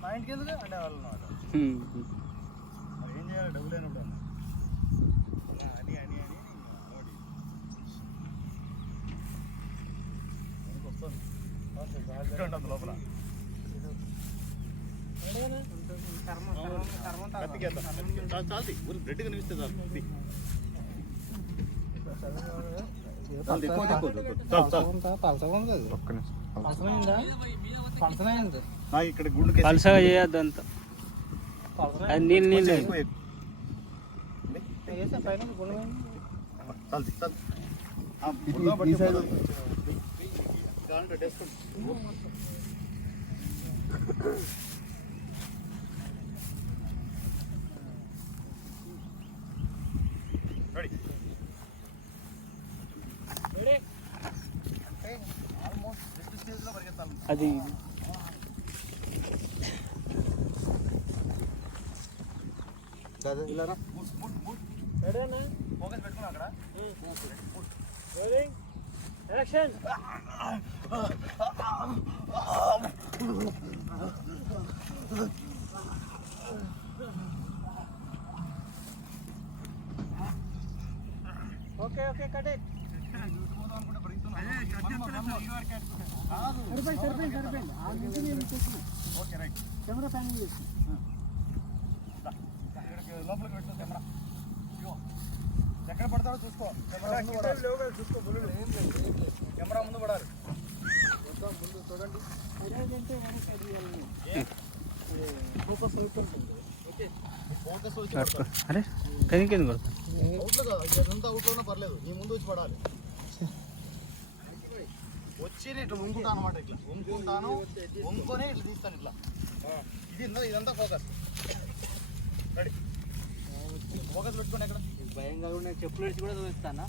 మా ఇంటికి ఎందుకు అంటే వాళ్ళు మరి ఏం చేయాలి డబ్బులు లేనప్పుడు అని అని అని అలవాటు. వస్తుంది. ఇక్కడ ఉంటుంది లోపల చాలు చాలు. ఊరికి బ్రెడ్ కనిపిస్తే చాలు పలసగా చేయొద్దు అంత అది నీళ్ళు నీళ్ళు. చాలు తీ, చాలు. ఆ, బుర్ర పట్టి పోదు. కావాలంటే డెస్క్ ఉంది. రెడీ ఆల్మోస్ట్ నెక్స్ట్ స్టేజ్లో పరిగెత్తాలి అది ఇలా రా. సరిపోయింది సరిపోయింది సరిపోయింది ఆ నుంచి నేను okay okay right camera panning చేసి లోపలికి పెట్టు కెమెరా ఎక్కడ పడతాడో చూసుకో కెమెరా ముందు పడాలి. కెమెరా ముందు పడాలి ముందు చూడండి ఫోకస్ వచ్చి అరే కింద కింద కొడతా అవుట్లో ఇదంతా అవుట్లో పర్లేదు నీ ముందు వచ్చి పడాలి వచ్చి నేను ఇట్లా వంకుంటా అనమాట ఇట్లా. వంకుంటాను వంకొని ఇట్లా తీస్తాను ఇట్లా. ఇది ఇందా- ఇదంతా ఫోకస్. రెడీ. ఫోకస్ పెట్టుకోండి ఎక్కడ. భయంగా చెప్పులు కూడా చూపిస్తానా